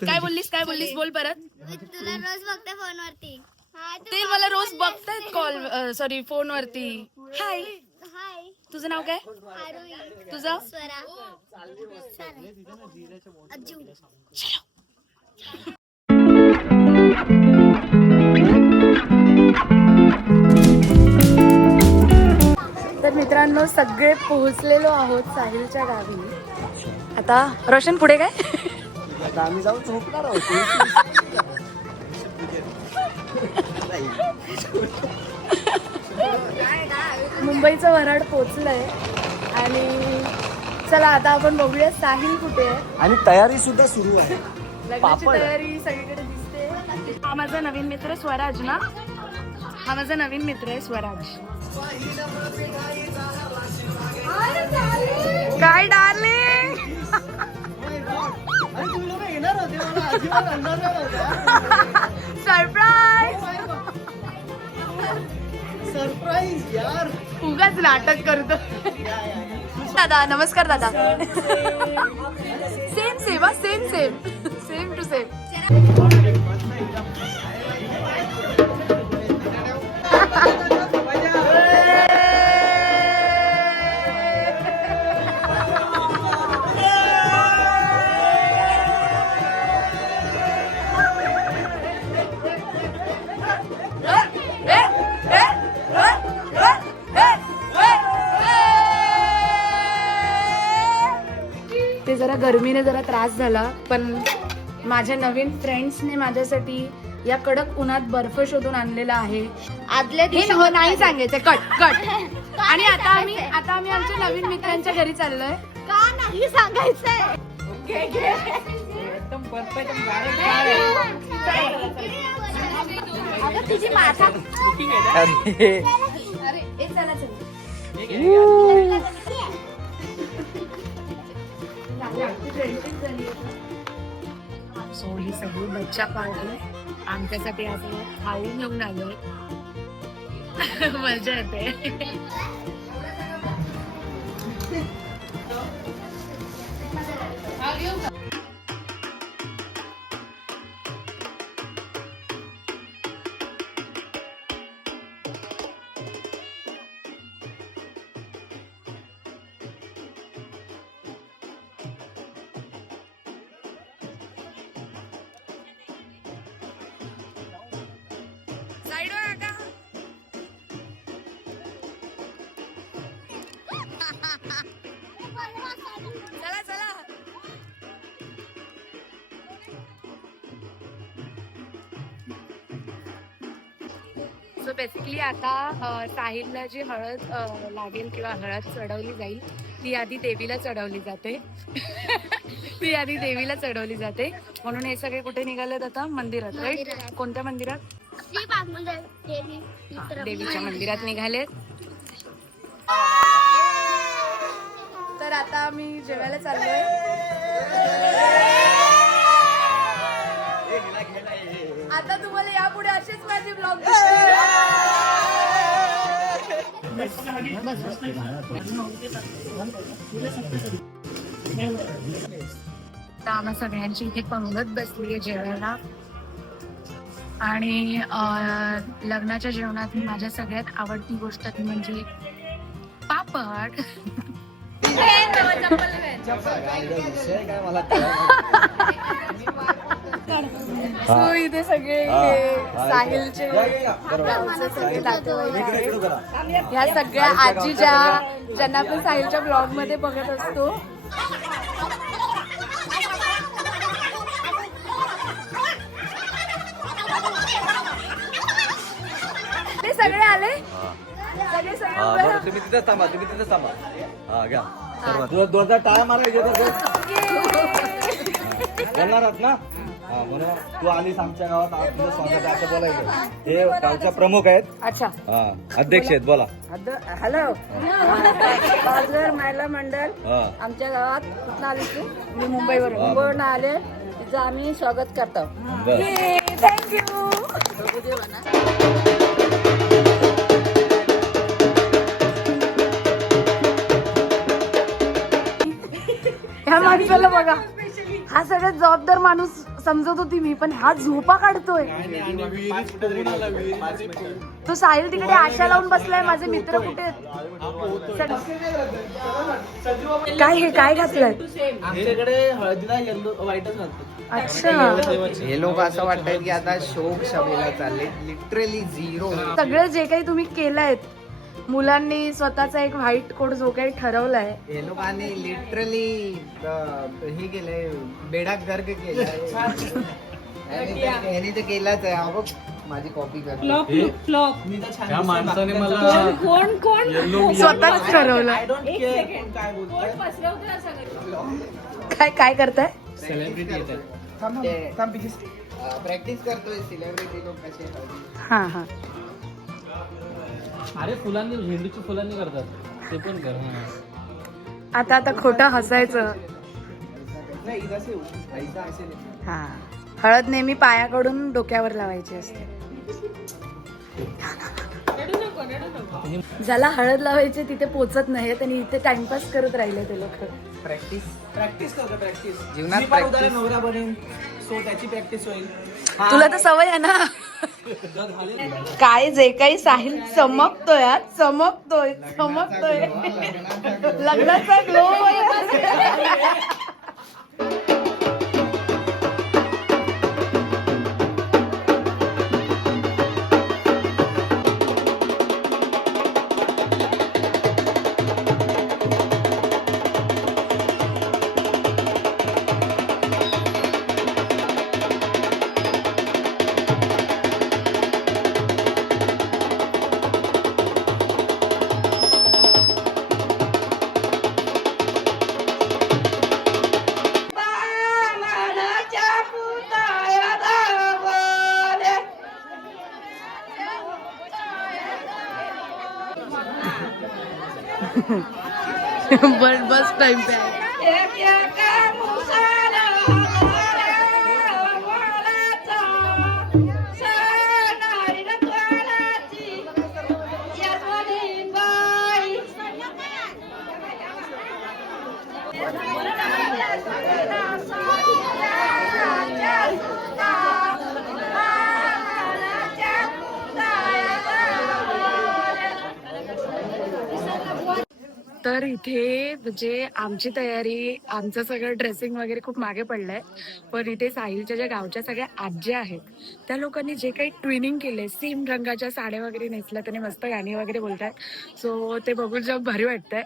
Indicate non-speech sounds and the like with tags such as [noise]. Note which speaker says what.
Speaker 1: काय बोललीस काय बोललीस बोल परत.
Speaker 2: तुला रोज बघते फोनवरती.
Speaker 1: ते मला रोज बघतायत कॉल सॉरी फोनवरती. हाय
Speaker 2: हाय
Speaker 1: तुझं नाव काय?
Speaker 2: आरोही
Speaker 1: तुझं?
Speaker 2: स्वरा.
Speaker 1: तर मित्रांनो सगळे पोहोचलेलो आहोत साहिलच्या गावी. आता रोशन पुढे काय?
Speaker 3: आता आम्ही जाऊन झोपणार आहोत.
Speaker 1: मुंबईचं वराड पोचलंय. आणि चला आता आपण बघूया साहिल कुठे आहे.
Speaker 3: आणि तयारी सुद्धा सुरू आहे.
Speaker 1: लग्नाची. तयारी सगळीकडे दिसते. हा माझा नवीन मित्र स्वराज ना? हा माझा नवीन मित्र आहे स्वराज. काय डार्लिंग सरप्राईज
Speaker 3: सरप्राईज यार.
Speaker 1: उगाच नाटक करतो. दादा नमस्कार दादा. Same same same same same to same गरमीने जरा त्रास झाला पण माझ्या नवीन फ्रेंड्सने माझ्यासाठी या कडक उन्हात बर्फ शोधून आणलेला आहे.
Speaker 2: आदल्या
Speaker 1: हे हो नाही सांगायचं. कट [laughs] कट आणि आता आम्ही आता आम्ही आमच्या नवीन मित्रांच्या घरी चाललोय.
Speaker 2: का नाही सांगायचंय? अगं तुझी माथा
Speaker 3: अरे.
Speaker 1: अरे ए चला चला. सो ही सगळी बच्चा पार्टी. आमच्यासाठी असं खाऊन घेऊन आलोय [laughs] मजा येते. चला चला. सो बेसिकली आता साहिलला जी हळद लागेल किंवा हळद चढवली जाईल ती आधी देवीला चढवली जाते. [laughs] ती आधी देवीला चढवली जाते. म्हणून हे सगळे कुठे निघालेत आता? मंदिरात राईट. कोणत्या मंदिरात? देवीच्या मंदिरात निघाले तर आता आम्ही जेवायला चाललोय. आता तुम्हाला यापुढे असेच माझे ब्लॉग तर आम्हा सगळ्यांची इथे पंगत बसली आहे जेवायला. आणि लग्नाच्या जेवणात माझ्या सगळ्यात आवडती गोष्ट ती म्हणजे पापड. सो इथे सगळे हे साहिलचे. सगळे आहेत. ह्या सगळ्या आजी ज्या ज्यांना आपण साहिलच्या ब्लॉगमध्ये बघत असतो. ते सगळे आले?
Speaker 3: हा बरं. तुम्ही तिथेच थांबा तुम्ही तिथेच थांबा. हा घ्या. सर्वात. तुला दोनदा टाळ्या मारायचे बोलणार आहात ना? हा म्हणून तू आलीस आमच्या गावात आज तुझं स्वागत आहे असं बोलायचं. हे. गावच्या प्रमुख आहेत.
Speaker 1: अच्छा.
Speaker 3: हा अध्यक्ष आहेत बोला.
Speaker 1: हॅलो. पाचघर महिला मंडळ
Speaker 3: हा.
Speaker 1: आमच्या गावात कुठं आली तू? मी मुंबईवरून. मुंबईवरून आले? तिचं आम्ही स्वागत करतो.
Speaker 3: बर.
Speaker 1: थँक्यू ह्या माणसाला बघा. हा सगळ्यात जबाबदार माणूस समजत होती मी पण हा झोपा काढतोय. तो साहिल तिकडे आशा लावून बसलाय माझे मित्र कुठे आहेत? काय हे काय घातलंय?
Speaker 4: आमच्याकडे हळदीला येल्लो व्हाईटच घालतो.
Speaker 1: अच्छा.
Speaker 5: हे लोक असं वाटतंय की आता शोक सभेला चालले. लिटरली झिरो
Speaker 1: सगळं जे काही तुम्ही केलंयत मुलांनी स्वतःचा एक व्हाईट कोट जो काही ठरवलाय.
Speaker 5: हे लोकांनी लिटरली हे केलंय बेडाक गर्ग केलंय. [laughs] तर- यांनी तर केलाच आहे. हा माझी कॉपी कर.
Speaker 4: मी तर छान दिसतो माणसाने मला
Speaker 1: स्वतःच ठरवलं
Speaker 4: काय बोलतोय.
Speaker 1: काय काय करताय?
Speaker 4: सेलिब्रिटी येतात
Speaker 5: प्रॅक्टिस करतोय सेलिब्रिटी लोक कसे.
Speaker 1: हा हा.
Speaker 4: अरे फुलांनी झेंडूची फुलांनी करतात. ते पण कर हा.
Speaker 1: आता आता खोटं हसायचं.
Speaker 4: नाही इथं असे पैसा असेल
Speaker 1: हा. हळद नेहमी पायाकडून डोक्यावर लावायची असते. ज्याला हळद लावायची तिथे पोचत नाही आणि इथे टाइमपास करत राहिले ते लोक.
Speaker 5: प्रॅक्टिस
Speaker 4: प्रॅक्टिस करतो प्रॅक्टिस
Speaker 5: जीवनात
Speaker 4: मी पण. नवरा बनेन सो त्याची प्रॅक्टिस होईल.
Speaker 1: तुला तर सवय आहे ना. काय जे काही साहिल चमकतोय चमकतोय चमकतोय. लग्नाचा ग्लो [laughs] बस बस टाइम पे आए तर इथे म्हणजे आमची तयारी आमचं सगळं ड्रेसिंग वगैरे खूप मागे पडलंय. पण इथे साहिलच्या ज्या गावच्या सगळ्या आज्या आहेत त्या लोकांनी जे काही ट्विनिंग केले सेम रंगाच्या साड्या वगैरे नेसल्या त्याने मस्त गाणी वगैरे बोलतात सो ते बघून जग भारी वाटतंय.